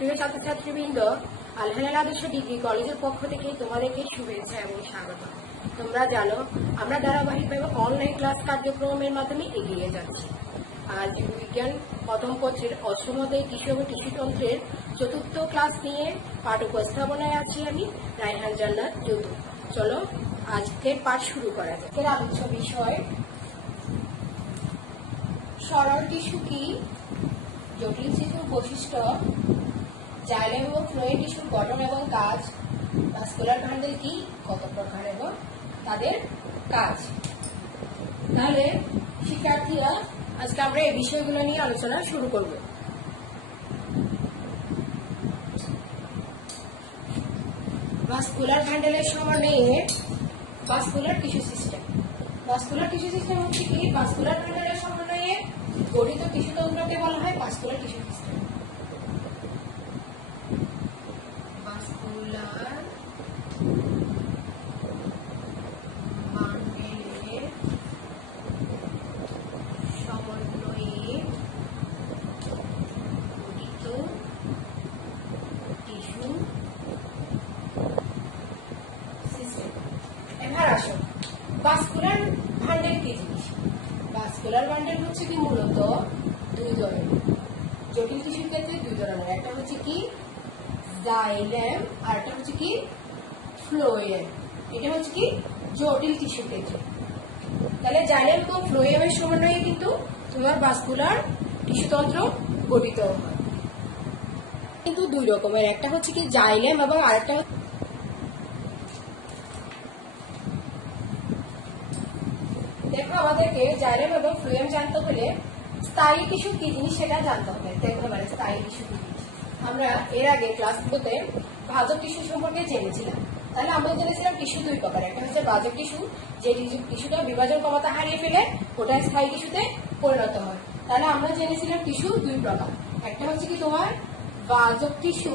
সুপ্রিয় ছাত্রছাত্রীবৃন্দ, আল-হেলাল আদর্শ ডিগ্রি কলেজের পক্ষ থেকে তোমাদেরকে শুভেচ্ছা এবং স্বাগত। তোমরা জানো আমরা ধারাবাহিকভাবে অনলাইন ক্লাস কার্যক্রমের মাধ্যমে এগিয়ে যাচ্ছি। আজ বিজ্ঞান প্রথম পত্রের অষ্টম অধ্যায় কৃষি এবং কৃষিতন্ত্রের চতুর্থ ক্লাস নিয়ে পাঠ উপস্থাপনায় আছি আমি রায়হান জান্নাত যদু। চলো আজকের পাঠ শুরু করা যাক। এর আলোচ্য বিষয় সরল টিস্যু কি, জটিল টিস্যুর বৈশিষ্ট্য, জাইলেম এবং ফ্লোয়েম টিস্যুর গঠন এবং কাজ, ভাস্কুলার বান্ডেল কি, কত প্রকার এবং তাদের কাজ। তাহলে শিক্ষার্থীরা আজকে আমরা এই বিষয়গুলো নিয়ে আলোচনা শুরু করব। ভাস্কুলার বান্ডেলের সমন্বয়ে vascular tissue system. Vascular tissue system হচ্ছে কি, ভাস্কুলার বান্ডেলের সমন্বয়ে গঠিত টিস্যুতন্ত্রকে বলা হয় ভাস্কুলার টিস্যু সিস্টেম। ভাস্কুলার বান্ডেলের সমন্বয়ে গঠিত টিস্যু সিস্টেম। এবার আসো ভাস্কুলার বান্ডেল কি জিনিস। ভাস্কুলার বান্ডেল হচ্ছে কি মূলত দুই ধরনের, জটিল টিস্যুর ক্ষেত্রে দুই ধরনের, একটা হচ্ছে কি জাইলেম আর একটা হচ্ছে কি ফ্লোয়েম। এটা হচ্ছে কি জটিল টিস্যুর ক্ষেত্রে। তাহলে জাইলেম এবং ফ্লোয়েমের সমন্বয়ে কিন্তু তোমার ভাস্কুলার টিস্যুতন্ত্র গঠিত হয়। কিন্তু দুই রকমের, একটা হচ্ছে কি জাইলেম এবং আরেকটা দেখো আমাদেরকে জাইলেম এবং ফ্লোয়েম জানতে হলে স্থায়ী টিস্যু কি জিনিস সেটা জানতে হবে। দেখো মানে স্থায়ী টিস্যু কি জিনিস। আমরা এর আগে ক্লাসগুলোতে ভাজক টিস্যু সম্পর্কে জেনেছিলাম। তাহলে আমরা জেনেছিলাম টিস্যু দুই প্রকার, একটা হচ্ছে ভাজক টিস্যু, যে টিস্যুটা বিভাজন ক্ষমতা হারিয়ে ফেলে ওটা স্থায়ী টিস্যুতে পরিণত হয়। তাহলে আমরা জেনেছিলাম টিস্যু দুই প্রকার, একটা হচ্ছে কি তোমার ভাজক টিস্যু,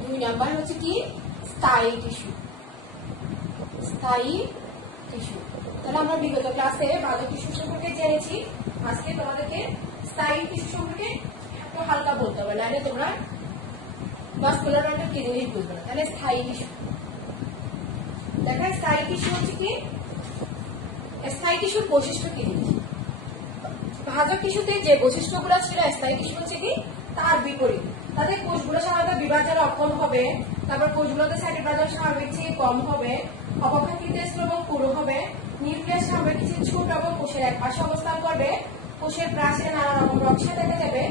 দুই নাম্বার হচ্ছে কি স্থায়ী টিস্যু। স্থায়ী টিস্যু। তাহলে আমরা বিগত ক্লাসে ভাজক টিস্যু সম্পর্কে জেনেছি, আজকে তোমাদেরকে স্থায়ী টিস্যু সম্পর্কে একটু হালকা বলতে হবে, নাহলে তোমরা ভাস্কুলার বান্ডেল কি জিনিস বুঝবে না। তাহলে স্থায়ী টিস্যু দেখা, স্থায়ী টিস্যু হচ্ছে কি, স্থায়ী টিস্যুর বৈশিষ্ট্য কি জিনিস। ভাজক টিস্যুতে যে বৈশিষ্ট্যগুলো ছিল স্থায়ী টিস্যু হচ্ছে কি তার বিপরীত। তাদের কোষগুলো সাধারণত বিভাজনে অক্ষম হবে, তারপর কোষগুলোতে সাইটোপ্লাজম স্বাভাবিক চেয়ে কম হবে, অপেক্ষাকৃত স্থূল এবং পুরু হবে, নিউক্লিয়াস স্বাভাবিক চেয়ে ছোট এবং কোষের এক পাশে অবস্থান করবে, কোষের প্রাচীরে নানা রকম নকশা দেখা যাবে।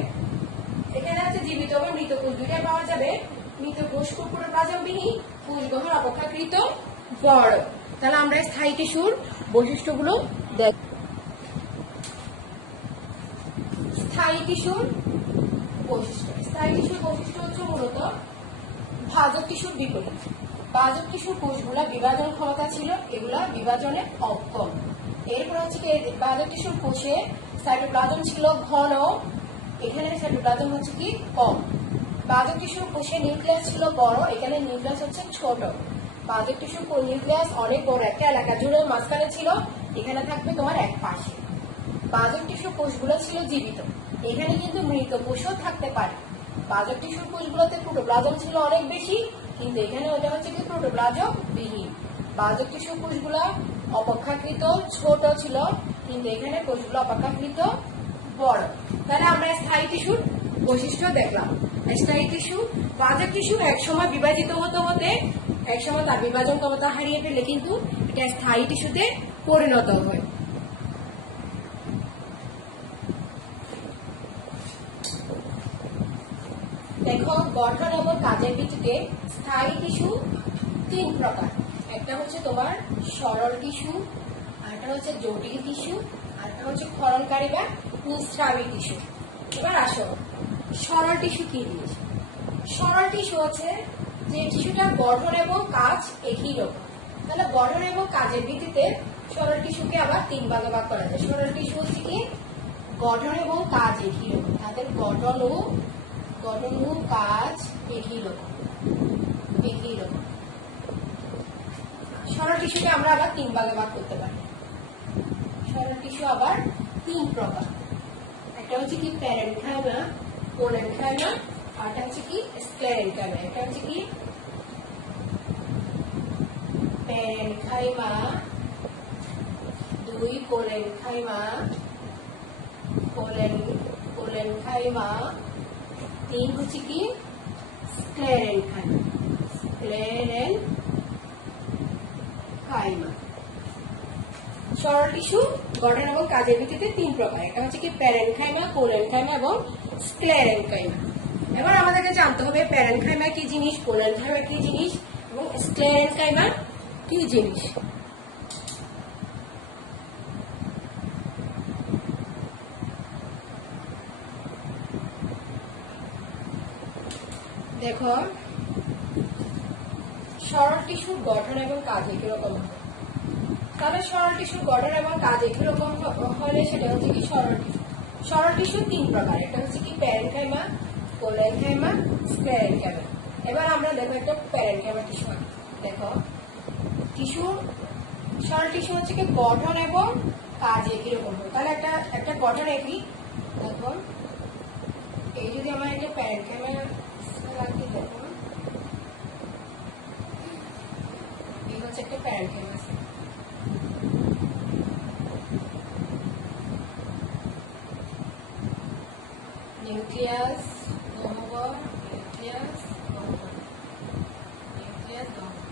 এখানে আছে জীবিত এবং মৃত কোষ দুইটা পাওয়া যাবে। মৃত কোষ প্রোটোপ্লাজমবিহীন, কোষ গঠন অপেক্ষাকৃত বড়। তাহলে আমরা স্থায়ী টিস্যুর বৈশিষ্ট্যগুলো দেখ। স্থায়ী টিস্যুর বৈশিষ্ট্য। স্থায়ী টিস্যুর বৈশিষ্ট্য হচ্ছে মূলত ভাজক টিস্যুর বিপরীত। ভাজক টিস্যুর কোষগুলা বিভাজন ক্ষমতা ছিল, এগুলা বিভাজনে অক্ষম। এরপর হচ্ছে কি ভাজক টিস্যুর কোষে সাইটোপ্লাজম ছিল ঘন, এখানে সাইটোপ্লাজম হচ্ছে কি কম। ভাজক টিস্যুর কোষে নিউক্লিয়াস ছিল বড়, এখানে নিউক্লিয়াস হচ্ছে ছোট। ভাজক টিস্যুর নিউক্লিয়াস অনেক বড় একটা এলাকা জুড়ে মাঝখানে ছিল, এখানে থাকবে তোমার এক পাশে। ভাজক টিস্যুর কোষগুলো ছিল জীবিত, এখানে কিন্তু মৃত কোষও থাকতে পারে। ভাজক টিস্যুর কোষগুলোতে প্রোটোপ্লাজম ছিল অনেক বেশি, কিন্তু এখানে ওটা হচ্ছে কি প্রোটোপ্লাজম বিহীন। ভাজক টিস্যুর কোষগুলো অপেক্ষাকৃত ছোট ছিল, কিন্তু এখানে কোষগুলো অপেক্ষাকৃত বড়। তাহলে আমরা স্থায়ী টিস্যুর বৈশিষ্ট্য দেখলাম। স্থায়ী টিস্যু, ভাজক টিস্যু একসময় বিভাজিত হতে হতে একসময় তার বিভাজন ক্ষমতা হারিয়ে ফেলে কিন্তু এটা স্থায়ী টিস্যুতে পরিণত হয়। দেখো গঠন এবং কাজের ভিত্তিতে স্থায়ী টিস্যু তিন প্রকার, একটা হচ্ছে তোমার সরল টিস্যু, আরেকটা হচ্ছে জটিল টিস্যু, আরেকটা হচ্ছে ক্ষরণকারী বা নিঃস্রাবী টিস্যু। এবার আসো সরল টিস্যু কি জিনিস। সরল টিস্যু হচ্ছে যে টিস্যুটার গঠন এবং কাজ একই রকম। তাহলে গঠন এবং কাজের ভিত্তিতে সরল টিস্যুকে আবার তিন ভাগে ভাগ করা যায়। সরল টিস্যু হচ্ছে কি গঠন এবং কাজ একই রকম, তাদের গঠন ও কাজ একই রকম। সরল টিস্যুকে আমরা আবার তিন ভাগে ভাগ করতে পারি। সরল টিস্যু আবার তিন প্রকার, একটা হচ্ছে কি প্যারেনকাইমা, কোলেনকাইমা, আরটা হচ্ছে কি স্ক্লেরেনকাইমা। এটা হচ্ছে কি প্যারেনকাইমা, 2 কোলেনকাইমা, কোলেনকাইমা, 3 হচ্ছে কি স্ক্লেরেনকাইমা, স্ক্লেরেনকাইমা। সরল টিস্যু গঠন এবং কাজের ভিত্তিতে 3 প্রকার। এটা হচ্ছে কি প্যারেনকাইমা, কোলেনকাইমা এবং স্ক্লেরেনকাইমা। এবার আমাদেরকে জানতে হবে প্যারেনকাইমা কি জিনিস, কোলেনকাইমা কি জিনিস এবং স্ক্লেরেনকাইমা কি জিনিস। দেখো সরল টিস্যুর গঠন এবং কাজ একই রকম হবে। তাহলে সরল টিস্যুর গঠন এবং কাজ একই রকম হলে সেটা হচ্ছে কি সরল টিস্যু। সরল টিস্যু 3 প্রকার। এটা হচ্ছে কি প্যারেনকাইমা, কোলেনকাইমা, স্ক্লেরেনকাইমা। এবার আমরা দেখো একটা প্যারেনকাইমা টিস্যু। দেখো টিস্যু, সরল টিস্যু হচ্ছে কি গঠন এবং কাজ একই রকম হবে। তাহলে একটা গঠন একই। দেখো এই যদি আমার একটা প্যারেনকাইমা রাখি, দেখো এই হচ্ছে একটা প্যারেনকাইমা, নিউক্লিয়াস, গহ্বর, নিউক্লিয়াস, গহ্বর, নিউক্লিয়াস, গহ্বর।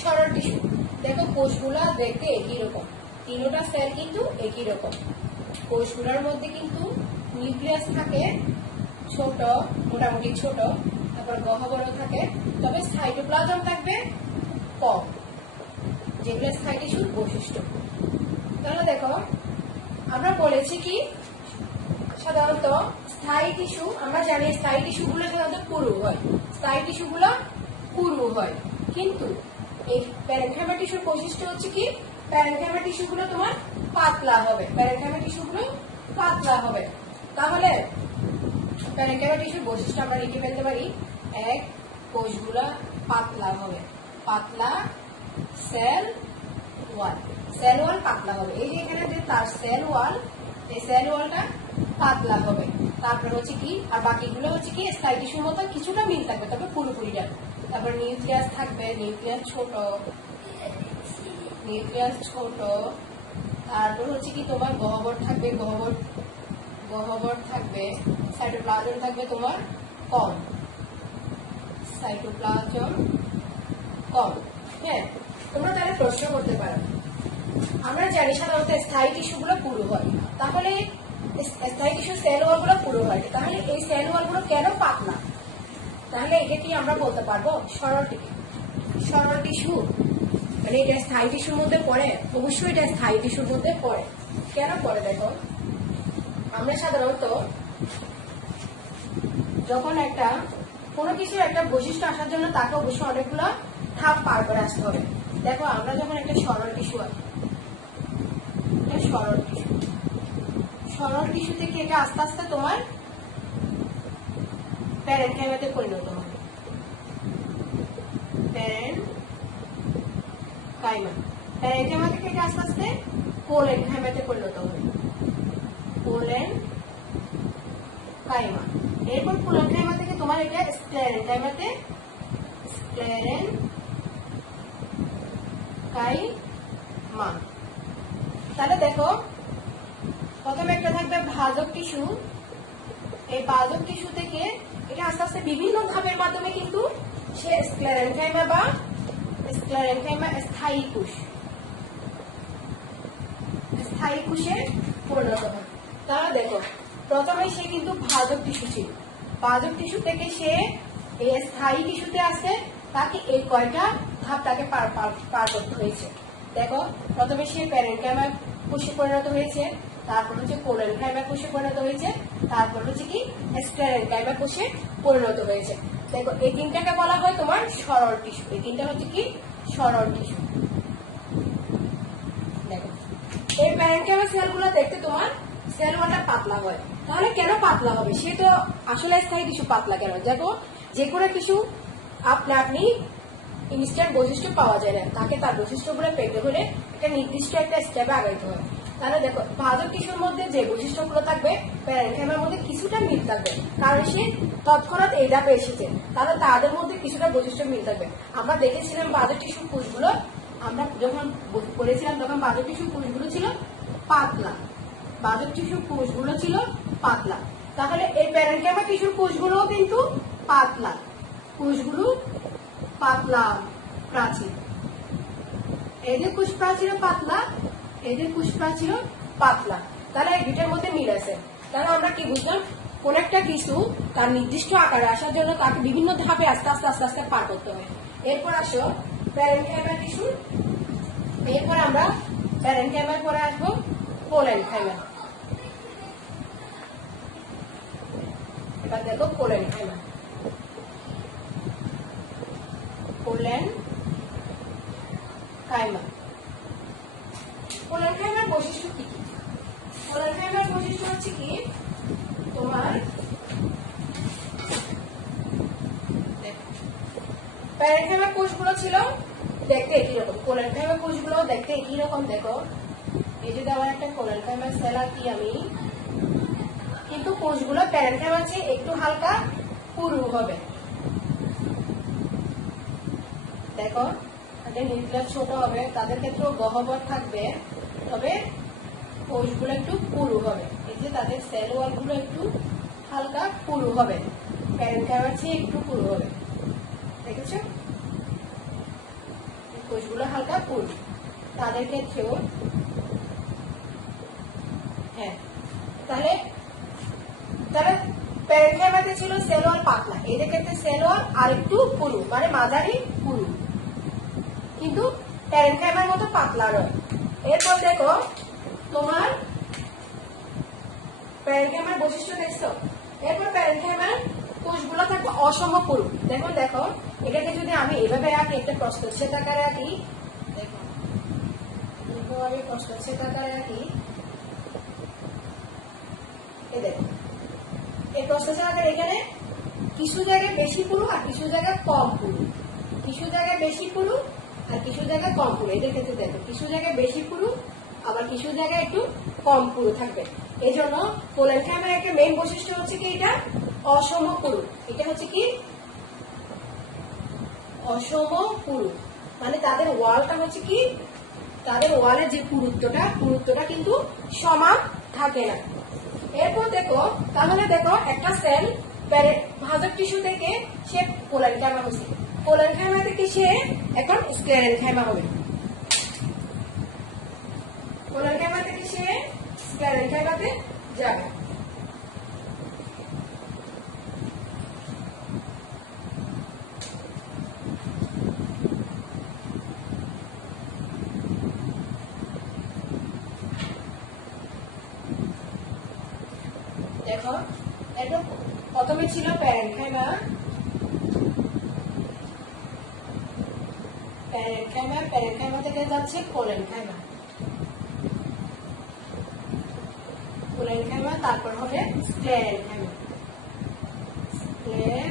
সরল টিস্যু দেখো কোষগুলা দেখতে একই রকম, 3টা সেল কিন্তু একই রকম। কোষগুলোর মধ্যে কিন্তু নিউক্লিয়াস থাকে ছোট, মোটামুটি ছোট, তারপর গহ্বরও থাকে, তবে সাইটোপ্লাজম থাকবে কম, যেগুলো স্থায়ী টিস্যুর বৈশিষ্ট্য। তাহলে দেখো আমরা বলেছি কি সাধারণত স্থায়ী টিস্যু, আমরা জানি স্থায়ী টিস্যু গুলো সাধারণত পুরু হয়, স্থায়ী টিস্যু গুলো পুরু হয়, কিন্তু এই প্যারেনকাইমা টিস্যুর বৈশিষ্ট্য হচ্ছে কি প্যারেনকাইমা টিস্যু গুলো তোমার পাতলা হবে, প্যারেনকাইমা টিস্যু গুলো পাতলা হবে। তাহলে প্যারেনকাইমা টিস্যুর বৈশিষ্ট্য আমরা লিখে ফেলতে পারি, 1 কোষগুলা পাতলা হবে, পাতলা সেল ওয়াল, সেল ওয়াল পাতলা হবে। এই যে এখানে যে তার সেল ওয়াল, এই সেল ওয়ালটা পাতলা হবে। তারপর হচ্ছে কি আর বাকিগুলো হচ্ছে কি স্থায়ী টিস্যুর মতো কিছুটা মিল থাকবে, তবে পুরোপুরিটা। তারপর নিউক্লিয়াস থাকবে, নিউক্লিয়াস ছোট, নিউক্লিয়াস ছোট। তারপর হচ্ছে কি তোমার গহ্বর থাকবে, গহ্বর থাকবে, সাইটোপ্লাজম থাকবে তোমার কম, সাইটোপ্লাজম কম। হ্যাঁ, তোমরা তাহলে প্রশ্ন করতে পারো, আমরা জানি সাধারণত স্থায়ী টিস্যু গুলো পুরু হয়, তাহলে স্থায়ী টিস্যু সেল ওয়াল গুলো পুরু হয়, তাহলে এই সেল ওয়াল গুলো কেন পাতলা? তাহলে এটা কি আমরা বলতে পারবো সরল টিস্যু মানে এটা স্থায়ী টিস্যুর মধ্যে পড়ে? অবশ্যই এটা স্থায়ী টিস্যুর মধ্যে পড়ে। কেন পড়ে? দেখো আমরা সাধারণত যখন কোনো কিছুর একটা বৈশিষ্ট্য আসার জন্য তাকে অবশ্যই অনেকগুলো ধাপ পার করে আসতে হবে। দেখো আমরা যখন একটা সরল টিস্যু সরল টিস্যু থেকে এটা আস্তে আস্তে তোমার প্যারেনকাইমাতে পরিণত হবে, প্যারেনকাইমা থেকে এটা আস্তে আস্তে কোলেনকাইমাতে পরিণত হবে, কোলেনকাইমা। এরপর কোলেনকাইমা থেকে তোমার এটা স্ক্লেরেনকাইমাতে, স্ক্লেরেনকাইমা। তাহলে দেখো প্রথমে একটা থাকবে ভাজক টিস্যু, এই ভাজক টিস্যু থেকে এটা আস্তে আস্তে বিভিন্ন ধাপের মাধ্যমে কিন্তু সে স্ক্লেরেনকাইমা বা স্থায়ী কোষে পরিণত হয়। তাহলে দেখো প্রথমে সে কিন্তু ভাজক টিস্যু ছিল, ভাজক টিস্যু থেকে সে এই স্থায়ী টিস্যুতে আসে, তাকে এই কয়টা ধাপ তাকে পার করতে হয়েছে। দেখো প্রথমে সে প্যারেনকাইমা কোষে পরিণত হয়েছে, তারপর হচ্ছে কোলেনকাইমা কোষে পরিণত হয়েছে, তারপর হচ্ছে কি স্ক্লেরেনকাইমা কোষে পরিণত হয়েছে। দেখো এই 3টাকে বলা হয় তোমার সরল টিস্যু, এই 3টা হচ্ছে কি সরল টিস্যু। দেখো এই প্যারেনকাইমা সেলগুলো দেখতে তোমার সেল ওয়ালটা পাতলা হয়, তাহলে কেন পাতলা হবে? সে তো আসলে স্থায়ী টিস্যু, পাতলা কেন? দেখো যে কোনো টিস্যু আপনি ইনস্ট্যান্ট বৈশিষ্ট্য পাওয়া যায় না, তাকে তার বৈশিষ্ট্যগুলো পেতে হলে একটা নির্দিষ্ট একটা স্টেপে আগাইতে হয়। তাহলে দেখো ভাজক টিস্যুর মধ্যে যে বৈশিষ্ট্যগুলো থাকবে প্যারেনকাইমার মধ্যে কিছুটা মিল থাকবে, কারণ সে তৎক্ষণাৎ এই ধাপে এসেছে, তাহলে তাদের মধ্যে কিছুটা বৈশিষ্ট্য মিল থাকবে। আমরা দেখেছিলাম ভাজক টিস্যুর কোষগুলো, আমরা যখন করেছিলাম তখন ভাজক টিস্যুর কোষগুলো ছিল পাতলা, ভাজক টিস্যুর কোষগুলো ছিল পাতলা। তাহলে এই প্যারেনকাইমার টিস্যুর কোষগুলোও কিন্তু পাতলা, কোষগুলো পাতলা প্রাচীর, এদের কোষ প্রাচীর পাতলা, এদের কোষ প্রাচীর পাতলা। তাহলে এই দুটার মধ্যে মিল আছে। তাহলে আমরা কি বুঝলাম, কোন একটা কিছু তার নির্দিষ্ট আকারে আসার জন্য তাকে বিভিন্ন ধাপে আস্তে আস্তে আস্তে আস্তে পার করতে হয়। এরপর আসো প্যারেনকাইমার টিস্যু, এরপর আমরা প্যারেনকাইমার পরে আসবো কোলেনকাইমা। এবার দেখো কোলেনকাইমা, কোলেনকাইমা। কোলেনকাইমার বৈশিষ্ট্য কি? কোলেনকাইমার বৈশিষ্ট্য হচ্ছে কি, তোমার প্যারেনকাইমার কোষগুলো ছিল দেখতে একই রকম, কোলেনকাইমার কোষগুলো দেখতে একই রকম। দেখো এই যে দেওয়া একটা কোলেনকাইমার সেল আঁকি আমি, কিন্তু কোষগুলো প্যারেনকাইমার চেয়ে একটু হালকা পুরু হবে। দেখো তাদের নিউক্লিয়াস ছোট হবে, তাদের ক্ষেত্রেও গহ্বর থাকবে, তবে কোষগুলো একটু পুরু হবে। এই যে তাদের সেল ওয়াল গুলো একটু হালকা পুরু হবে, প্যারেনকাইমার চেয়ে একটু পুরু হবে। দেখেছো কোষগুলো হালকা পুরু, তাদের ক্ষেত্রেও। হ্যাঁ, তাহলে তারা প্যারেনকাইমাতে ছিল সেল ওয়াল পাতলা, এদের ক্ষেত্রে সেল ওয়াল আর একটু পুরু, মানে মাঝারি পুরু, কিন্তু প্যারেনকাইমার মতো পাতলা নয়। এরপর দেখো তোমার প্যারেনকাইমার বৈশিষ্ট্য দেখছো। এরপর প্যারেনকাইমার কোষগুলো থাকবে অসম পুরু। দেখো দেখো এটাকে যদি আমি এভাবে আঁকি, একটা প্রস্থচ্ছেদ আকারে আঁকি, দেখো আমি প্রস্থচ্ছেদ আকারে আঁকি, এই দেখো এই প্রস্থচ্ছেদ আকারে এখানে কিছু জায়গায় বেশি পুরু আর কিছু জায়গায় কম পুরু, কিছু জায়গায় বেশি পুরু আর কিছু জায়গায় কম পুরু। এদের ক্ষেত্রে দেখো কিছু জায়গায় বেশি পুরু, আবার কিছু জায়গায় একটু কম পুরু থাকবে। এই জন্য কোলেনকাইমার একটা মেইন বৈশিষ্ট্য হচ্ছে কি, এটা অসম পুরু। এটা হচ্ছে কি অসম পুরু, মানে তাদের ওয়ালটা হচ্ছে কি, তাদের ওয়ালের যে পুরুত্বটা কিন্তু সমান থাকে না। এরপর দেখো, তাহলে দেখো একটা সেল ভাজক টিস্যু থেকে সে কোলেনকাইমা হচ্ছে, কোলেনকাইমা থেকে সে এখন স্ক্লেরেনকাইমা হবে, কোলেনকাইমা থেকে সে স্ক্লেরেনকাইমাতে যাবে। দেখো এটা প্রথমে ছিল প্যারেনকাইমা, প্যারেনকাইমা থেকে যাচ্ছে কোলেনকাইমা, কোলেনকাইমা, তারপর হবে স্ক্লেরেনকাইমা, স্ক্লেরেনকাইমা।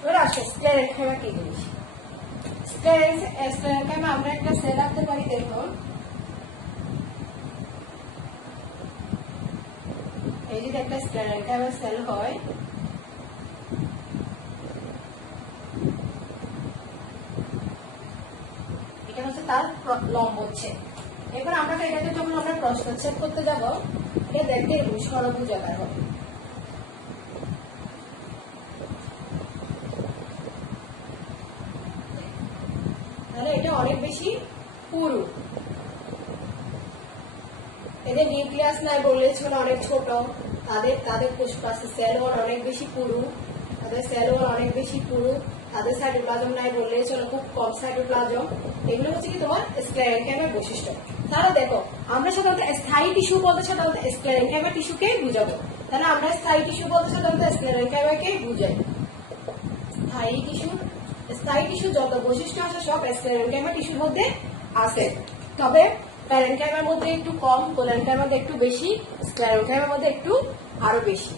এবার আসো স্ক্লেরেনকাইমা কি জিনিস। স্ক্লেরেনকাইমা আমরা একটা সেল আঁকতে পারি। দেখো এই যদি একটা স্ক্লেরেনকাইমা সেল হয়, এটা হচ্ছে তার লম্বচ্ছেদ। এবার আমরা এটাকে যখন আমরা প্রস্থচ্ছেদ করতে যাব, এটা দেখতে ষড়ভুজ আকার হবে। তাহলে এটা অনেক বেশি পুরু, এদের নিউক্লিয়াস নাই বললে ছিল অনেক ছোট, তাদের কোষপ্রাচীর সেল ওয়াল অনেক বেশি পুরু, তাদের সেল ওয়াল অনেক বেশি পুরু, তাদের সাইটোপ্লাজম নাই বললে চলো খুব কম সাইটোপ্লাজম। এগুলো হচ্ছে কি তোমার স্ক্লেরেনকাইমার বৈশিষ্ট্য। তাহলে দেখো আমরা সাধারণত স্থায়ী টিস্যু বলতে সাধারণত স্ক্লেরেনকাইমার টিস্যুকে বুঝাবো, তাহলে আমরা স্থায়ী টিস্যু বলতে সাধারণত স্ক্লেরেনকাইমাকে বুঝাই। স্থায়ী টিস্যু যত বৈশিষ্ট্য আছে সব স্ক্লেরেনকাইমার টিস্যুর মধ্যে আছে, তবে প্যারেনকাইমার মধ্যে একটু কম, কোলেনকাইমার মধ্যে একটু বেশি, স্ক্লেরেনকাইমার মধ্যে একটু আরো বেশি।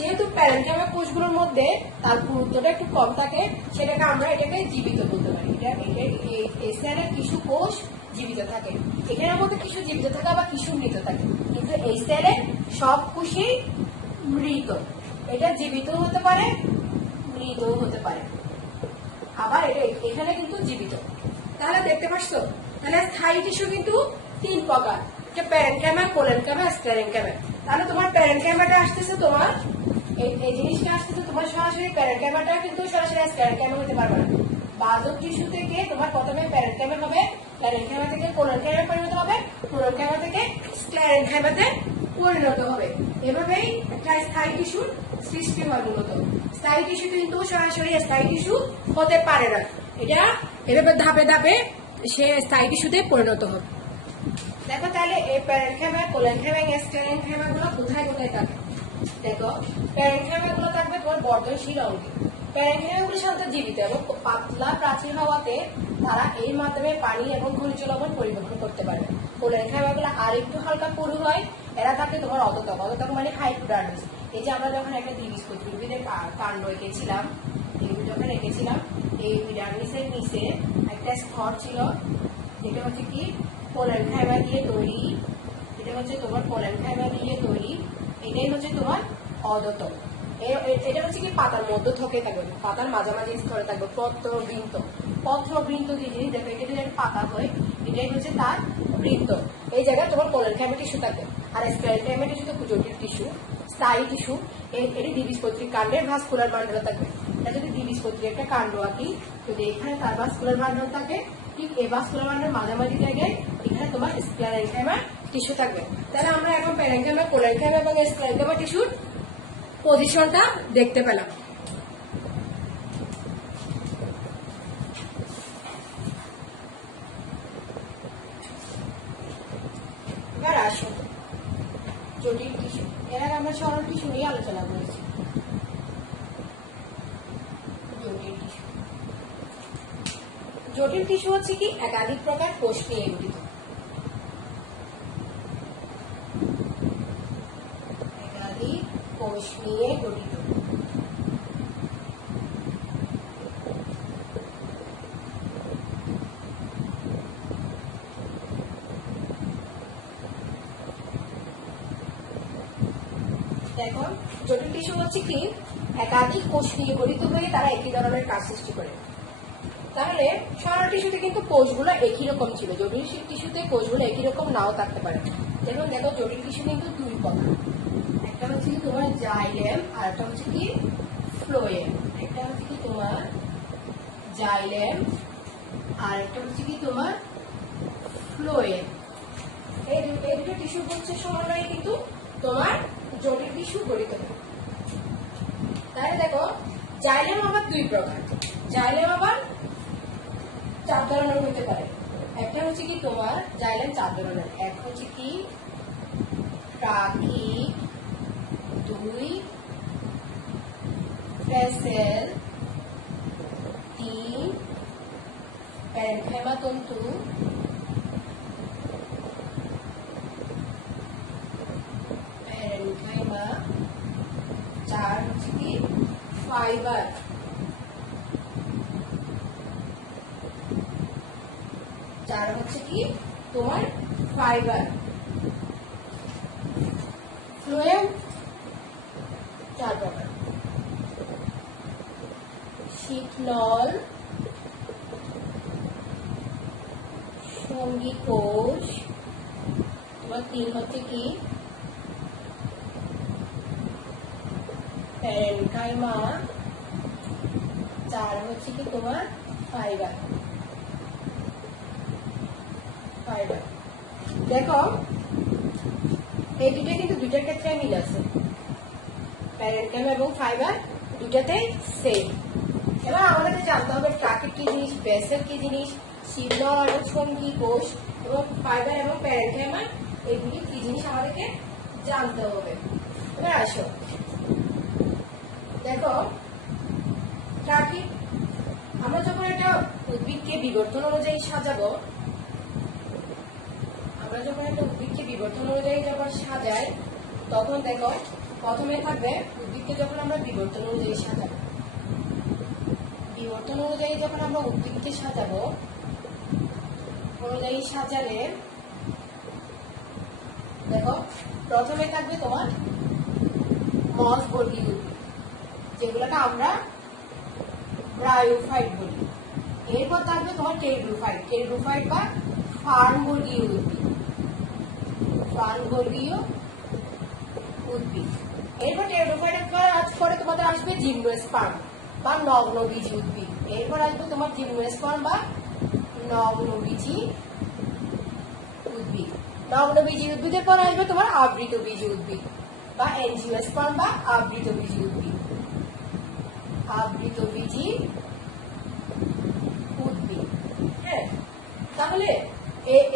যেহেতু প্যারেনকাইমা কোষগুলোর মধ্যে তার পুরুত্বটা একটু কম থাকে, সেটাকে আমরা এটাকে জীবিত বলতে পারি। এই সেলের কিছু কোষ জীবিত থাকে, এখানের মধ্যে কিছু জীবিত থাকে আবার কিছু মৃত থাকে, কিন্তু এই সেলে সব কোষই মৃত। এটা জীবিত হতে পারে, মৃতও হতে পারে, আবার এটা এখানে কিন্তু জীবিত। তাহলে দেখতে পাচ্ছ, তাহলে স্থায়ী টিস্যু কিন্তু 3 প্রকার, প্যারেনকাইমা, কোলেনকাইমা, স্ক্লেরেনকাইমা। তাহলে তোমার প্যারেনকাইমাটা আসতেছে, তোমার এই জিনিসটা আসতেছে তোমার সরাসরি প্যারেনকাইমাটা কিন্তু সরাসরি স্ক্লেরেনকাইমা হতে পারবে না। বাজক টিস্যু থেকে তোমার প্রথমে প্যারেনকাইমা হবে, প্যারেনকাইমা থেকে কোলেনকাইমা পরিণত হবে, কোলেনকাইমা থেকে স্ক্লেরেনকাইমাতে পরিণত হবে। এভাবেই একটা স্থায়ী টিস্যুর সৃষ্টি হয়। মূলত স্থায়ী টিস্যু কিন্তু সরাসরি স্থায়ী টিস্যু হতে পারে না, এটা এভাবে ধাপে ধাপে সে স্থায়ী টিস্যুতে পরিণত হবে। দেখো তাহলে এই প্যারেনকাইমা, কোলেনকাইমা, স্ক্লেরেনকাইমা গুলো কোথায় কোথায় থাকে? দেখো, প্যারেনকাইমা গুলো থাকবে তোমার বর্ধনশীল অঙ্গে। প্যারেনকাইমা গুলো সাধারণত জীবিত এবং পাতলা প্রাচীর হওয়াতে তারা এর মাধ্যমে পানি এবং খনিজ লবণ পরিবহন করতে পারবে। কোলেনকাইমা গুলো আর একটু হালকা পুরু হয়, এরা থাকে তোমার অদতক। অদতক মানে হাইপোডার্মিস। এই যে আমরা যখন একটা দ্বিবীজপত্রী উদ্ভিদের কাণ্ড এঁকেছিলাম, যখন এঁকেছিলাম, এই এপিডার্মিসের নিচে একটা স্তর ছিল, যেটা হচ্ছে কি কোলেনকাইমা দিয়ে তৈরি। এটা হচ্ছে তোমার কোলেনকাইমা দিয়ে তৈরি, এটাই হচ্ছে তোমার অদতক। এটা হচ্ছে কি পাতার মধ্য থেকে থাকবে, পাতার মাঝামাঝি স্তরে থাকবে পত্রবৃন্ত। পত্রবৃন্ত যে জিনিস দেখো, এটা যদি পাতা হয়, এটাই হচ্ছে তার বৃন্ত। এই জায়গায় তোমার কোলেনকাইমা টিস্যু থাকে। আর স্ক্লেরেনকাইমা টিস্যু তো জটিল টিস্যু, স্থায়ী টিস্যু। এটি দ্বিবীজপত্রী কাণ্ডের ভাস্কুলার বান্ডল থাকে। এটা যদি দ্বিবীজপত্রী একটা কাণ্ড আঁকি, যদি এখানে তার ভাস্কুলার বান্ডল থাকে, ঠিক এই ভাস্কুলার বান্ডল মাঝামাঝি জায়গায় এখানে তোমার স্ক্লেরেনকাইমা টিস্যু থাকবে। তাহলে আমরা এখন প্যারেনকাইমা, কোলেনকাইমা এবং স্ক্লেরেনকাইমা টিস্যুর পজিশনটা দেখতে পেলাম। এবার আসো জটিল টিস্যু। এর আগে আমরা সরল টিস্যু নিয়ে আলোচনা করেছি। জটিল টিস্যু হচ্ছে কি একাধিক প্রকার কোষ নিয়ে গঠিত। একাধিক কোষ নিয়ে গঠিত। দেখো, জটিল টিস্যু হচ্ছে কি একাধিক কোষ নিয়ে গঠিত হয়ে তারা একই ধরনের কাজ সৃষ্টি করে। তাহলে সরল টিস্যুতে কিন্তু কোষগুলো একই রকম ছিল, জটিল টিস্যুতে কোষগুলো একই রকম নাও থাকতে পারে। যেমন দেখো, জটিল টিস্যু কিন্তু 2 প্রকার, একটা হচ্ছে কি তোমার জাইলেম আর একটা হচ্ছে কি ফ্লোয়েম। একটা হচ্ছে কি তোমার জাইলেম আর একটা হচ্ছে কি তোমার ফ্লোয়েম। এই দুটো টিস্যু হচ্ছে সমন্বয়ে কিন্তু তোমার জটিল টিস্যু গঠিত হয়। তাহলে দেখো, জাইলেম আবার 2 প্রকার। জাইলেম আবার 4 ধরনের হতে পারে। একটা হচ্ছে কি তোমার জাইলেম 4 ধরনের। এক হচ্ছে কি ট্রাকিক, 2 ফেসেল, 3 প্যারেনকাইমা তন্তু, 4 হচ্ছে কি ফাইবার। 4 হচ্ছে কি তোমার ফাইবার। ফ্লোয়েম 4 প্রকার, শীতনল, সঙ্গী কোষ। তোমার 3 হচ্ছে কি প্যারেনকাইমা, 4 হচ্ছে কি তোমার ফাইবার। দেখো, এই দুটো কিন্তু দুটার ক্ষেত্রে মিল আছে, প্যারেনকাইমা এবং ফাইবার দুটাতেই সেম। এবার আমাদের জানতে হবে ট্রাকিক কি জিনিস, ভেসেল কি জিনিস, শীতনল এবং সঙ্গী কোষ এবং ফাইবার এবং প্যারেনকাইমা এগুলি কি জিনিস আমাদেরকে জানতে হবে। এবার আসো, দেখো ট্রাকিক, আমরা যখন একটা উদ্ভিদকে বিবর্তন অনুযায়ী সাজাবো, আমরা যখন একটা উদ্ভিদকে বিবর্তন অনুযায়ী যখন সাজাই, তখন দেখো প্রথমে থাকবে উদ্ভিদকে যখন আমরা বিবর্তন অনুযায়ী সাজাবো, বিবর্তন অনুযায়ী যখন আমরা উদ্ভিদকে সাজাবো, অনুযায়ী সাজালে দেখো প্রথমে থাকবে তোমার মসবর্গীয় উদ্ভিদ, যেগুলোকে আমরা ব্রায়োফাইট বলি। এরপর থাকবে তোমার টেরিডোফাইট, টেরিডোফাইট বা ফার্নবর্গীয় উদ্ভিদ, ফার্নবর্গীয় উদ্ভিদ। এরপর টেরিডোফাইটের পরে তোমাদের আসবে জিমনোস্পার্ম বা নগ্নবীজী উদ্ভিদ। এরপর আসবে তোমার জিমনোস্পার্ম বা নগ্নবীজী উদ্ভিদ। নগ্নবীজী উদ্ভিদের পর আসবে তোমার আবৃতবীজী উদ্ভিদ বা এনজিওস্পার্ম বা আবৃতবীজী উদ্ভিদ, আবৃতবীজী উদ্ভিদ। হ্যাঁ, তাহলে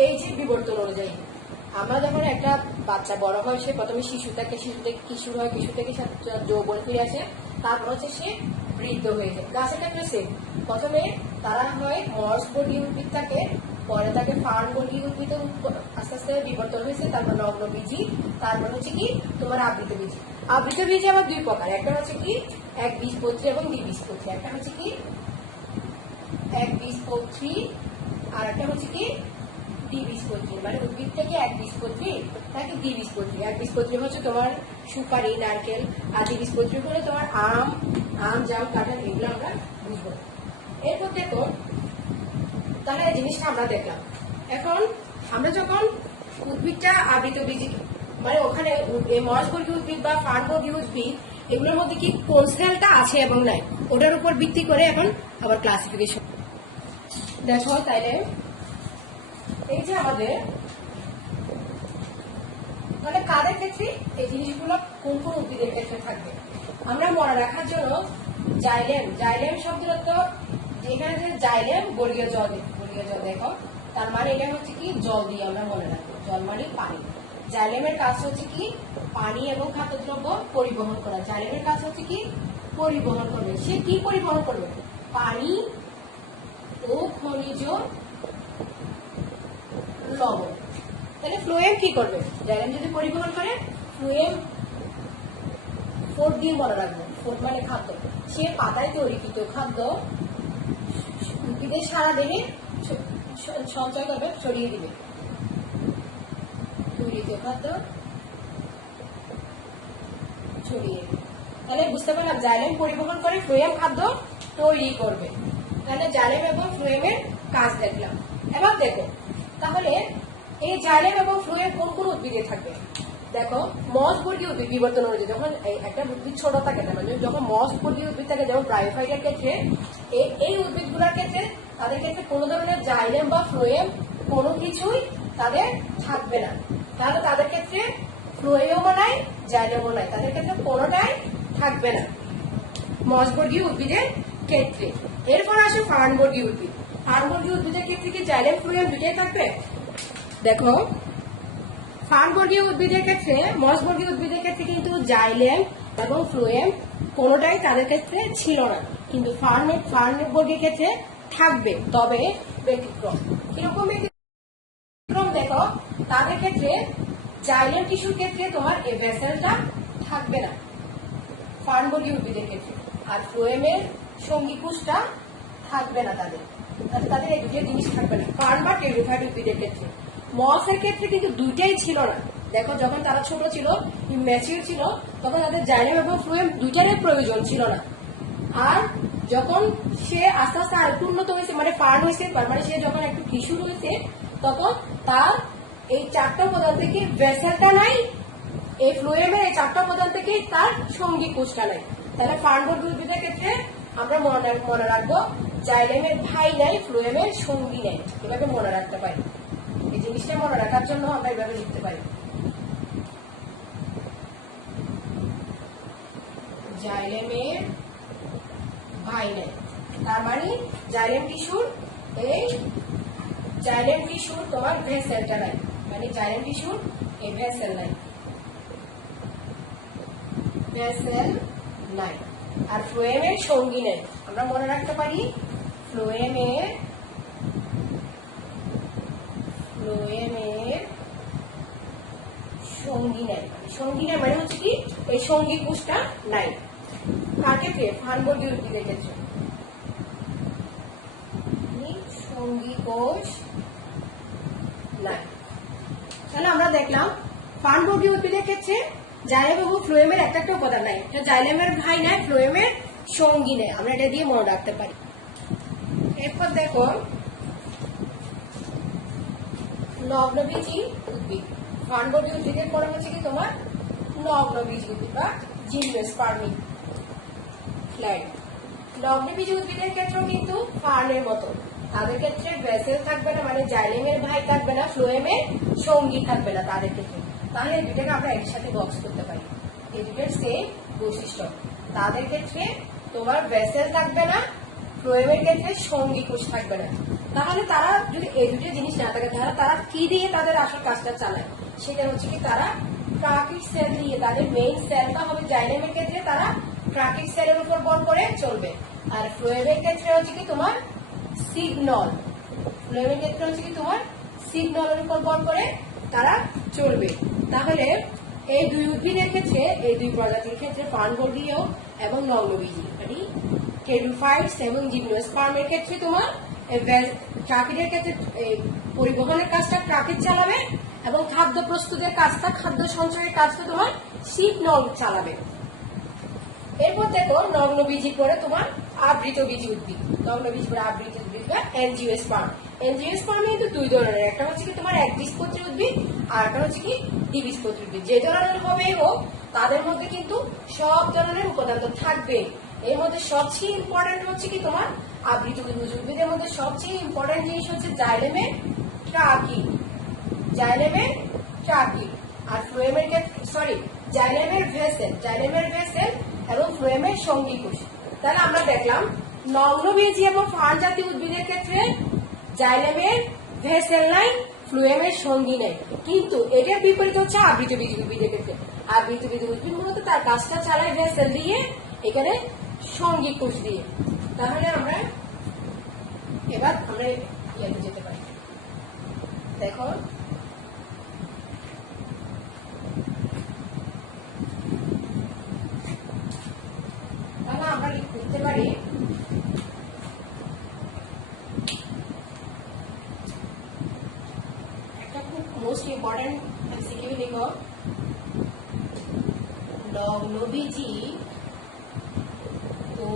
এই যে বিবর্তন অনুযায়ী আমরা যখন একটা বাচ্চা বড় হয়, সে প্রথমে শিশু থেকে কিশোর হয়, কিশোর থেকে যৌবন ফিরে আসে, তারপর হচ্ছে সে বৃদ্ধ হয়ে যায়। গাছের ক্ষেত্রে সেম, প্রথমে তারা হয় মসবর্গীয় উদ্ভিদ থাকে, পরে তাকে ফার্নবর্গীয় উদ্ভিদ আস্তে আস্তে বিবর্তন হয়েছে, তারপর নগ্নবীজী, তারপর হচ্ছে কি তোমার আবৃতবীজী। আবৃতবীজী আবার দুই প্রকার, একটা হচ্ছে কি একবীজপত্রী এবং দ্বিবীজপত্রী। একটা হচ্ছে কি একবীজপত্রী আর একটা হচ্ছে কি দ্বিবীজপত্রী। মানে উদ্ভিদ থেকে একবীজপত্রী নাকি দ্বিবীজপত্রী। একবীজপত্রী হচ্ছে তোমার সুপারি, নারকেল, আর দ্বিবীজপত্রী হলে তোমার আম, জাম, কাঁঠাল, এগুলো আমরা বুঝবো। এরপর দেখো, তাহলে এই জিনিসটা আমরা দেখলাম। এখন আমরা যখন উদ্ভিদটা আবৃতবীজী, মানে ওখানে মসবর্গীয় উদ্ভিদ বা ফার্নবর্গীয় উদ্ভিদ, এগুলোর মধ্যে কি কোন সেলটা আছে এবং নাই, ওটার উপর ভিত্তি করে এখন আবার ক্লাসিফিকেশন দেখো। তাইলে এই যে আমাদের মানে কাদের ক্ষেত্রে এই জিনিসগুলো কোন কোন উদ্ভিদের ক্ষেত্রে থাকবে আমরা মনে রাখার জন্য জাইলেম, জাইলেম শব্দটা তো যেখানে যে জাইলেম গড়ীয় জল, গড়ীয় জল দেখো, তার মানে এটা হচ্ছে কি জল দিয়ে আমরা মনে রাখবো, জল মানে পানি। জাইলেমের কাজ হচ্ছে কি পানি এবং খাদ্যদ্রব্য পরিবহন করা। জাইলেমের কাজ হচ্ছে কি পরিবহন করবে। সে কি পরিবহন করবে? পানি ও খনিজ লবণ। তাহলে ফ্লোয়েম কি করবে? জাইলেম যদি পরিবহন করে, ফ্লোয়েম ফোর্ট দিয়ে মনে রাখবো, ফোর্ট মানে খাদ্য। সে পাতায় তৈরিকৃত খাদ্য উদ্ভিদের সারা দেহে সঞ্চয় করবে, ছড়িয়ে দিবে। তৈরিত খাদ্য ছড়িয়ে দিবে। তাহলে বুঝতে পারলাম জাইলেম পরিবহন করে, ফ্লোয়েম খাদ্য তৈরি করবে। তাহলে জাইলেম এবং ফ্লোয়েমের কাজ দেখলাম। এবার দেখো তাহলে এই জাইলেম এবং ফ্লোয়েম কোন কোন উদ্ভিদে থাকবে। দেখো মসবর্গীয় উদ্ভিদ বিবর্তন অনুযায়ী যখন একটা উদ্ভিদ ছোট থাকে, মানে যখন মসবর্গীয় উদ্ভিদ থাকে, যেমন ব্রায়োফাইটের ক্ষেত্রে, এই উদ্ভিদগুলোর ক্ষেত্রে তাদের ক্ষেত্রে কোনো ধরনের জাইলেম বা ফ্লোয়েম কোনো কিছুই তাদের থাকবে না। তাহলে তাদের ক্ষেত্রে ফ্লোয়েমও নাই, জাইলেমও নাই, তাদের ক্ষেত্রে কোনোটাই থাকবে না মসবর্গীয় উদ্ভিদের ক্ষেত্রে। এরপর আসে ফার্নবর্গীয় উদ্ভিদ। ফার্নবর্গীয় উদ্ভিদের ক্ষেত্রে কি জাইলেম ফ্লোয়েম দুটাই থাকবে? দেখো ফার্নবর্গীয় উদ্ভিদের ক্ষেত্রে, মসবর্গীয় উদ্ভিদের ক্ষেত্রে কিন্তু জাইলেম এবং ফ্লোয়েম কোনোটাই তাদের ক্ষেত্রে ছিল না, কিন্তু ফার্নবর্গীয় ক্ষেত্রে থাকবে, তবে ব্যতিক্রম। কিরকম ব্যতিক্রম? দেখো তাদের ক্ষেত্রে জাইলেম টিস্যুর ক্ষেত্রে তোমার এই ভেসেলটা থাকবে না ফার্নবর্গীয় উদ্ভিদের ক্ষেত্রে, আর ফ্লোয়েমের সঙ্গী কোষটা থাকবে না তাদের, তাদের এই দুটো জিনিস থাকবে না ফার্ন বা টেরিডোফাইট উদ্ভিদের ক্ষেত্রে। মসের ক্ষেত্রে কিন্তু দুইটাই ছিল না। দেখো যখন তারা ছোট ছিল, ম্যাচিউর ছিল, তখন তাদের জাইলেম এবং ফ্লোয়েম দুইটারই প্রয়োজন ছিল না। আর যখন সে আস্তে আস্তে আর একটু উন্নত হয়েছে, মানে ফার্ন হয়েছে, মানে সে যখন একটু কিশোর হয়েছে, তখন তার এই চারটা উপাদান থেকে ভেসেলটা নাই, এই ফ্লোয়েমের এই চারটা উপাদান থেকে তার সঙ্গী কোষটা নাই। তাহলে ফার্নবর্গীয় উদ্ভিদের ক্ষেত্রে আমরা মনে রাখবো জাইলেমের ভাই নাই, ফ্লোয়েমের সঙ্গী নাই। এভাবে মনে রাখতে পারি। এই জিনিসটা মনে রাখার জন্য আমরা এভাবে লিখতে পারি, জাইলেমের ভাই নাই। তার মানে জাইলেম টিস্যুর তোমার ভেসেলটা নাই, মানে জাইলেম টিস্যুর এই ভেসেল নাই, ভেসেল নাই। আর ফ্লোয়েমের সঙ্গী নেই। আমরা মনে রাখতে পারি ফ্লোয়েমের সঙ্গী সঙ্গী নেয়। সঙ্গী নেয় মানে হচ্ছে কি এই সঙ্গী কোষটা নাই। কার ক্ষেত্রে? ফানবর্গীয় উদ্ভিদের ক্ষেত্রে সঙ্গী কোষ নাই। তাহলে আমরা দেখলাম ফানবর্গীয় উদ্ভিদের ক্ষেত্রে জাইলেম এবং ফ্লোয়েমের একটা একটা উপাদান নাই। জাইলেমের ভাই নেয়, ফ্লোয়েমের সঙ্গী নেয়। আমরা এটা দিয়ে মনে রাখতে পারি। এরপর দেখো নগ্নবীজী উদ্ভিদ। ফানবর্গীয় উদ্ভিদের পরে হচ্ছে কি তোমার নগ্নবীজী উদ্ভিদ বা জিমনোস্পার্মিক প্ল্যান্ট। নগ্নবীজী উদ্ভিদের ক্ষেত্রেও কিন্তু ফার্নের মতো তাদের ক্ষেত্রে ভেসেল থাকবে না, মানে জাইলেমের ভাই থাকবে না, ফ্লোয়েমের সঙ্গী থাকবে না তাদের ক্ষেত্রে। তাহলে এই দুটাকে আমরা একসাথে বক্স করতে পারি। এই দুটোর সেম বৈশিষ্ট্য। তাদের ক্ষেত্রে তোমার ভেসেল থাকবে না, ফ্লোয়েমের ক্ষেত্রে সঙ্গী কোষ থাকবে না। তাহলে তারা যদি এই দুটো জিনিস না থাকে তাহলে তারা কি দিয়ে তাদের আসল কাজটা চালায়? সেটা হচ্ছে কি তারা ট্রাকিক সেল দিয়ে, তাদের মেইন সেলটা হবে জাইলেমের ক্ষেত্রে তারা ট্রাকিক সেলের উপর বল করে চলবে। আর ফ্লোয়েমের ক্ষেত্রে হচ্ছে কি তোমার সিগন্যাল, ফ্লোয়েমের ক্ষেত্রে হচ্ছে কি তোমার সিগন্যালের উপর বল করে তারা চলবে। তাহলে এই দুই উদ্ভিদের ক্ষেত্রে, এই দুই প্রজাতির ক্ষেত্রে ফানবর্গীয় এবং নগ্নবীজী মানে টেরিডোফাইটস এবং জিমনোস্পার্মের ক্ষেত্রে তোমার ট্রাকিডের ক্ষেত্রে পরিবহনের কাজটা ট্রাকিড চালাবে এবং খাদ্য প্রস্তুতের কাজটা, খাদ্য সঞ্চয়ের কাজটা তোমার সিগন্যাল চালাবে। এরপর দেখো নগ্নবীজী পরে তোমার আবৃতবীজী উদ্ভিদ। নগ্নবীজী পরে আবৃত উদ্ভিদ বা এনজিওস্পার্ম। এনজিওস্পার্ম কিন্তু দুই ধরনের, একটা হচ্ছে কি তোমার একবীজপত্রী উদ্ভিদ আর একটা হচ্ছে কি দ্বিবীজপত্রী উদ্ভিদ। যে ধরনের হবে হোক তাদের মধ্যে কিন্তু সব ধরনের উপাদান তো থাকবে। এর মধ্যে সবচেয়ে ইম্পর্টেন্ট হচ্ছে কি তোমার আবৃতবীজী উদ্ভিদের মধ্যে সবচেয়ে ইম্পর্টেন্ট জিনিস হচ্ছে জাইলেমের ট্রাকিড, জাইলেমের ট্রাকিড আর ফ্লোয়েমের ক্ষেত্রে জাইলেমের ভেসেল এবং ফ্লোয়েমের সঙ্গী কোষ। তাহলে আমরা দেখলাম নগ্নবীজী এবং ফার্ন জাতীয় উদ্ভিদের ক্ষেত্রে জাইলেমের ভেসেল নাই, ফ্লোয়েমের সঙ্গী নেই। কিন্তু এটার বিপরীত হচ্ছে আবৃতবীজী উদ্ভিদের ক্ষেত্রে। আবৃতবীজী উদ্ভিদ মূলত তার কাজটা চালায় ভেসেল দিয়ে, এখানে সঙ্গী কোষ দিয়ে। তাহলে আমরা এবার আমরা ইয়েতে যেতে পারি। দেখো তাহলে আমরা লিখতে পারি একটা খুব মোস্ট ইম্পর্টেন্ট এমসিকিউ লিখো, নগ্নবীজী ও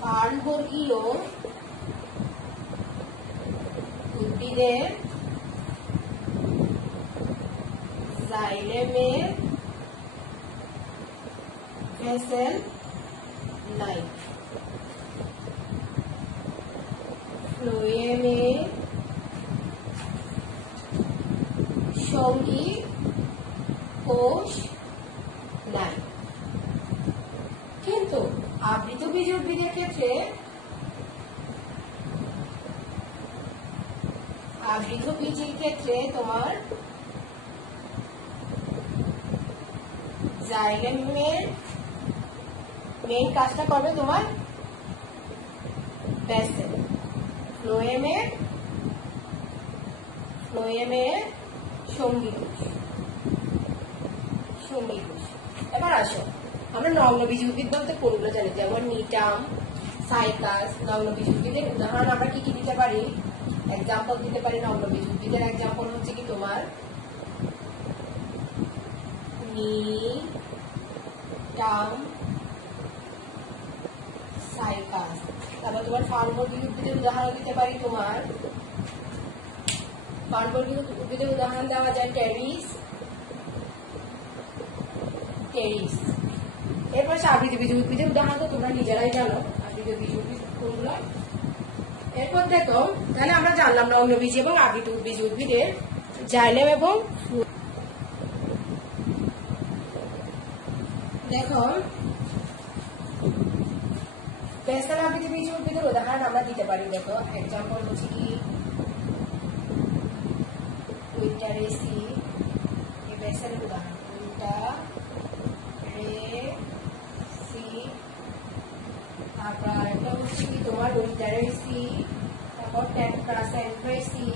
ফানবর্গীয় উদ্ভিদের জাইলেমের ভেসেল নাই, ফ্লোয়েমের সঙ্গী কোষ নাই। কিন্তু আবৃতবীজী উদ্ভিদের ক্ষেত্রে আবৃতবীজীর ক্ষেত্রে তোমার জাইলেমের মেইন কাজটা করবে তোমার ভেসেল, ফ্লোয়েমের সঙ্গী কোষ। এবার আসো আমরা নগ্নবীজী উদ্ভিদ বলতে কোনগুলো জানি, যেমন নিটাম, সাইকাস। নগ্নবীজী উদ্ভিদের উদাহরণ আমরা কি কি দিতে পারি? এক্সাম্পল দিতে পারি। নগ্নবীজী উদ্ভিদের এক্সাম্পল হচ্ছে কি তোমার নিটাম, সাইকাস। তারপর তোমার ফানবর্গীয় উদ্ভিদের উদাহরণ দিতে পারি। তোমার ফানবর্গীয় উদ্ভিদের উদাহরণ দেওয়া যায় টেরিস। এরপর আবৃতবীজী উদ্ভিদের উদাহরণ তো তোমরা নিজেরাই জানো আবৃতবীজী উদ্ভিদ কোনগুলো। এরপর দেখো তাহলে আমরা জানলাম নগ্নবীজী এবং আবৃতবীজী উদ্ভিদের জাইলেম এবং দেখো ভেসেল আবৃতবীজী উদ্ভিদের উদাহরণ আমরা দিতে পারি। দেখো এক্সাম্পল হচ্ছে কি উইন্টারেসি, এই ভেসেলের উদাহরণ উইন্টারেসি। তারপর আরেকটা হচ্ছে কি তোমার উইন্টারেসি, তারপর টেট্রাসেন্ট্রেসি,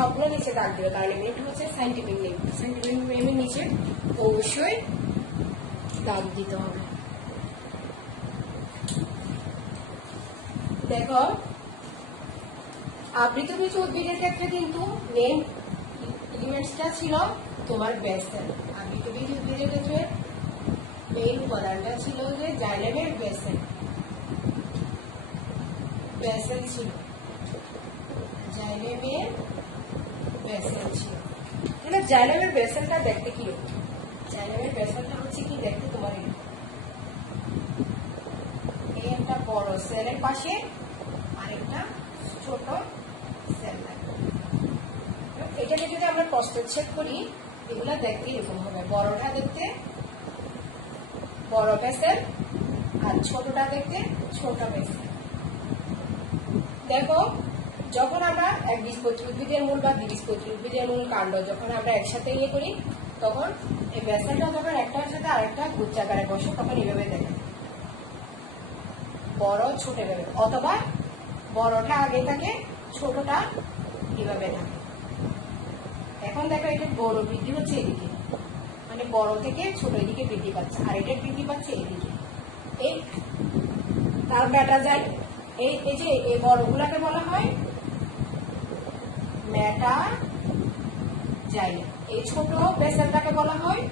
সবগুলো নিচে দাগ দিবে, কারণ এমনিটা হচ্ছে সাইন্টিফিক নেম। সাইন্টিফিক নেমের নিচে অবশ্যই দাগ দিতে হবে। দেখো আবৃতবীজ উদ্ভিদের ক্ষেত্রে কিন্তু মেন এলিমেন্টসটা ছিল তোমার বেসেল। আবৃতবীজ উদ্ভিদের ক্ষেত্রে মেইন উপাদানটা ছিল যে জাইলেমের বেসেল। বেসেল ছিল, জাইলেমের বেসেল ছিল। তাহলে জাইলেমের বেসেলটা দেখতে কি? জাইলেমের বেসেলটা হচ্ছে কি দেখতে তোমার এই একটা বড় সেলের পাশে আরেকটা ছোট সেল থাকবে। এটাকে যদি আমরা প্রস্থচ্ছেদ করি এগুলা দেখতে এরকম হবে। বড়টা দেখতে বড় বেসেল আর ছোটটা দেখতে ছোট বেসেল। দেখো যখন আমরা একবীজপত্রী উদ্ভিদের মূল বা দ্বিবীজপত্রী উদ্ভিদের মূল কাণ্ড যখন আমরা একসাথে ইয়ে করি, তখন এই বেসেলটা যখন একটার সাথে আরেকটা গুচ্ছাকারে বসে তখন এইভাবে দেখে বড় ছোট এভাবে, অথবা বড়টা আগে থাকে ছোটটা এভাবে থাকে। এখন দেখো এটা বড় বৃদ্ধি হচ্ছে এদিকে, মানে বড় থেকে ছোট এদিকে বৃদ্ধি পাচ্ছে, আর এটা বৃদ্ধি পাচ্ছে এদিকে। এই তার ব্যাটা যায় এই যে এই বড়গুলাকে বলা হয় মেটা জাইলেম। এই ছোট বেসেলটাকে বলা হয়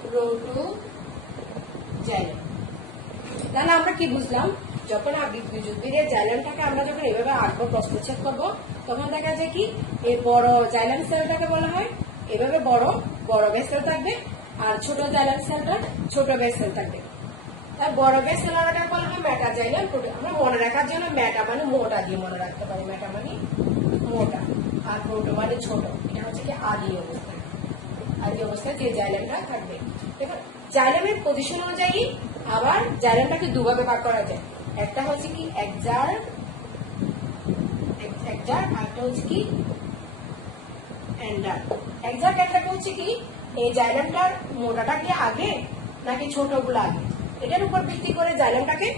প্রোটো জাইলেম। তাহলে আমরা কি বুঝলাম? যখন উদ্ভিদের জাইলেমটাকে আমরা যখন এইভাবে আঁকবো, প্রস্থচ্ছেদ করবো, তখন দেখা যায় কি এই বড় জাইলেম সেলটাকে বলা হয় এভাবে বড় বড় বেসেল থাকবে, আর ছোট জাইলেম সেলটা ছোট বেসেল থাকবে। তার বড় বেসেলটাকে বলা হয় মেটা জাইলেম। আমরা মনে রাখার জন্য মেটা মানে মোটা দিয়ে মনে রাখতে পারি। মেটা মানে মোটা আর প্রোটো মানে ছোট। এটা হচ্ছে কি আদি অবস্থায়, আদি অবস্থায় যে জাইলেমটা থাকবে। দেখো জাইলেমের পজিশন অনুযায়ী আবার জাইলেমটাকে দুভাবে ভাগ করা যায়। একটা হচ্ছে কি একজার্ট, আরেকটা হচ্ছে কি এন্ডার। একজার্ট একটা হচ্ছে কি এই জাইলেমটার মোটাটা কি আগে নাকি ছোটগুলো আগে, এটার উপর ভিত্তি করে জাইলেমটাকে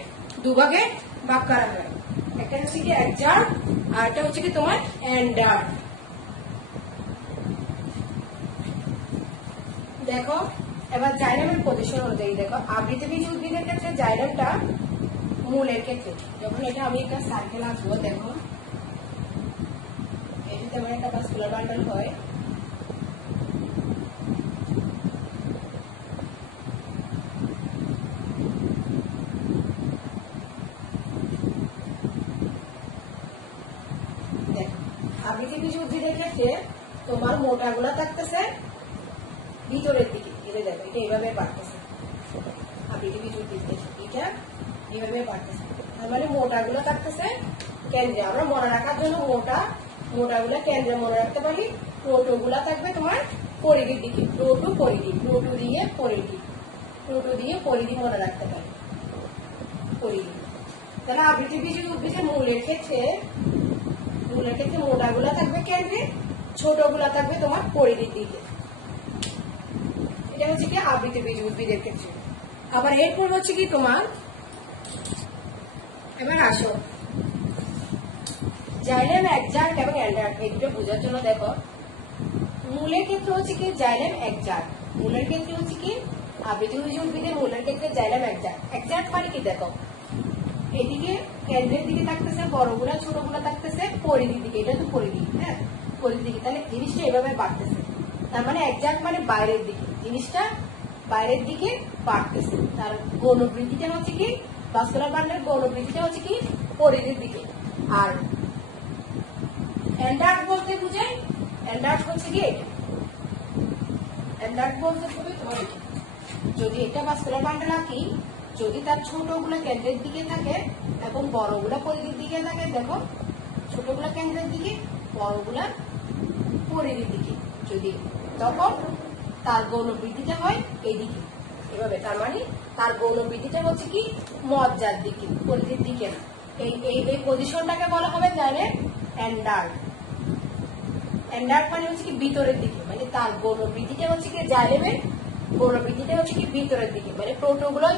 দুভাগে ভাগ করা হয়। একটা হচ্ছে কি একজার্ট আর একটা হচ্ছে কি তোমার এন্ডার। দেখো এবার জাইলেমের পজিশন অনুযায়ী দেখো আবৃতবীজ উদ্ভিদের ক্ষেত্রে জাইলেমটা মূলের ক্ষেত্রে যখন এটা আমি একটা সার্কেল আঁকবো, দেখো এই যদি আমার একটা ভাস্কুলার বান্ডল হয়, আবৃতবীজ উদ্ভিদের ক্ষেত্রে তোমার মোটাগুলা থাকতেছে ভিতরের দিকে। এটা দেখো এটা এইভাবে বাড়তেছে, আবৃতবীজ উদ্ভিদের এটা এইভাবে বাড়তেছে। তার মানে মোটাগুলো থাকতেছে কেন্দ্রে। আমরা মনে রাখার জন্য মোটাগুলা কেন্দ্রে মনে রাখতে পারি। প্রোটোগুলা থাকবে তোমার পরিধির দিকে। প্রোটো পরিধি, প্রোটো দিয়ে পরিধি, প্রোটো দিয়ে পরিধি মনে রাখতে পারি, পরিধি। তাহলে আবৃতবীজ উদ্ভিদের মূলের ক্ষেত্রে মোটাগুলা থাকবে কেন্দ্রে, ছোটগুলা থাকবে তোমার পরিধির দিকে। এটা হচ্ছে কি আবৃতবীজ উদ্ভিদের ক্ষেত্রে। আবার এরপর হচ্ছে কি তোমার এবার আসো জাইলেম একজার্ট এবং এন্ডার্ট এই দুটো বোঝার জন্য দেখো মূলের ক্ষেত্রে হচ্ছে কি জাইলেম একজার্ট, মূলের ক্ষেত্রে হচ্ছে কি আবৃতবীজ উদ্ভিদের মূলের ক্ষেত্রে জাইলেম একজার্ট। একজার্ট মানে কি দেখো এদিকে কেন্দ্রের দিকে থাকতেছে বড়গুলা, ছোটগুলা থাকতেছে পরিধির দিকে। এটা তো পরিধি, হ্যাঁ পরিধির দিকে। তাহলে জিনিসটা এভাবে বাড়তেছে, তার মানে একজার্ট মানে বাইরের দিকে, জিনিসটা বাইরের দিকে বাড়তেছে। তার গৌণবৃদ্ধিটা হচ্ছে কি ভাস্কুলার বান্ডের গৌণবৃদ্ধিটা হচ্ছে কি পরিধির দিকে। আর এন্ডার্ট বলতে বুঝায়, এন্ডার্ট হচ্ছে কি এটা, এন্ডার্ট বলতে হবে তোমার এটা। যদি এটা ভাস্কুলার বান্ডেল আঁকি, যদি তার ছোটগুলো কেন্দ্রের দিকে থাকে এবং বড়গুলা পরিধির দিকে থাকে, দেখো ছোটগুলা কেন্দ্রের দিকে বড়গুলা পরিধির দিকে, যদি তখন তার গৌণবৃদ্ধিটা হয় এইদিকে এভাবে। তার মানে তার গৌণবৃদ্ধিটা হচ্ছে কি মজ্জার দিকে, পরিধির দিকে না। এই পজিশনটাকে বলা হবে জাইলেম এন্ডার্ট। এন্ডার্ট মানে হচ্ছে কি ভিতরের দিকে, মানে তার গৌণবৃদ্ধিটা হচ্ছে কি জাইলেমের গৌণবৃদ্ধিটা হচ্ছে কি ভিতরের দিকে, মানে প্রোটোগুলো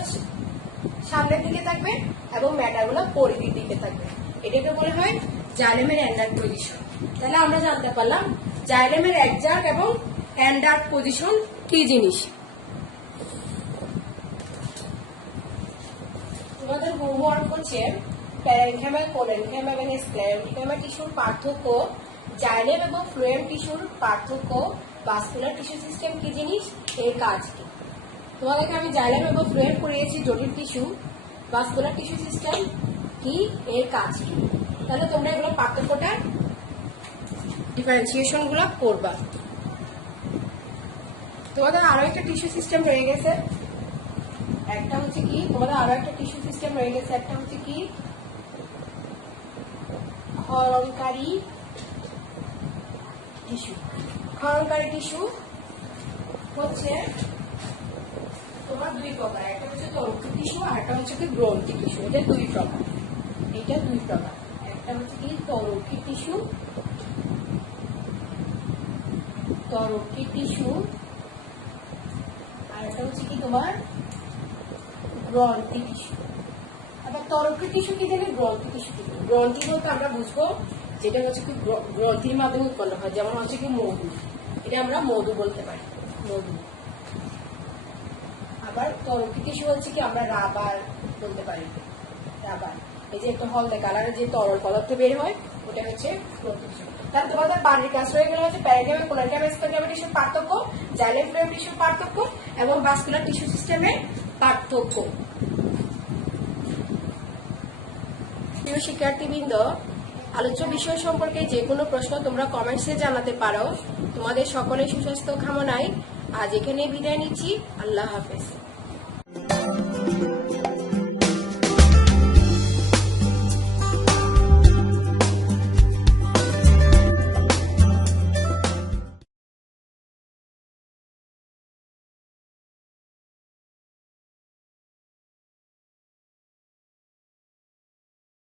সামনের দিকে থাকবে এবং মেটাগুলো পরিধির দিকে থাকবে। এটাকে বলা হয় জাইলেমের এন্ডার্ট পজিশন। তাহলে আমরা জানতে পারলাম জাইলেমের একজাক্ট এবং এন্ডার্ট পজিশন কি জিনিস। তোমাদের হোমওয়ার্ক হচ্ছে প্যারেনকাইমা, কোলেনকাইমা এবং স্ক্লেরোকাইমা টিস্যুর পার্থক্য, জাইলেম এবং ফ্লোয়েম টিস্যুর পার্থক্য, ভাস্কুলার টিস্যু সিস্টেম কি জিনিস, এর কাজ কি। তোমাদেরকে আমি জাইলেম এবং ফ্লোয়েম পড়িয়েছি জটিল টিস্যু, ভাস্কুলার টিস্যু সিস্টেম কি, এর কাজ কি। তাহলে তোমরা এগুলো পার্থক্যটা ডিফারেন্সিয়েশন গুলো করবা। তোমাদের আরো একটা টিস্যু সিস্টেম রয়ে গেছে, একটা হচ্ছে কি তোমাদের আরো একটা টিস্যু সিস্টেম রয়ে গেছে, একটা হচ্ছে কি ক্ষরণকারী টিস্যু। ক্ষরণকারী টিস্যু হচ্ছে তোমার দুই প্রকার, একটা হচ্ছে তরুক্ষী টিস্যু আর একটা হচ্ছে কি গ্রন্থি টিস্যু। এটা দুই প্রকার, এটা দুই প্রকার। একটা হচ্ছে কি তরুক্ষী টিস্যু, তরুক্ষী টিস্যু, আর একটা হচ্ছে কি তোমার গ্রন্থি টিস্যু। আবার তরুক্ষী টিস্যু কি জানি, গ্রন্থি টিস্যু কি জানি। গ্রন্থি বলতে আমরা বুঝবো যেটা হচ্ছে কি গ্রন্থির মাধ্যমে উৎপন্ন হয়, যেমন হচ্ছে কি মধু, এটা আমরা মধু বলতে পারি, মধু। আবার তরুক্ষী টিস্যু হচ্ছে কি আমরা রাবার বলতে পারি, রাবার। এই যে একটা হলদে কালারের যে তরল পদার্থ বের হয় ওটা হচ্ছে গ্রন্থি টিস্যু। তাহলে তোমাদের বাড়ির কাজ হয়ে গেল হচ্ছে প্যারেনকাইমা, কোলেনকাইমা, স্ক্লেরোকাইমা টিস্যুর পার্থক্য, জাইলেম ফ্লোয়েম টিস্যুর পার্থক্য এবং ভাস্কুলার টিস্যু সিস্টেমের পার্থক্য। প্রিয় শিক্ষার্থীবৃন্দ, আলোচ্য বিষয় সম্পর্কে যে কোনো প্রশ্ন তোমরা কমেন্টসে জানাতে পারো। তোমাদের সকলের সুস্বাস্থ্য কামনায় আজ এখানে বিদায় নিচ্ছি। আল্লাহ হাফেজ।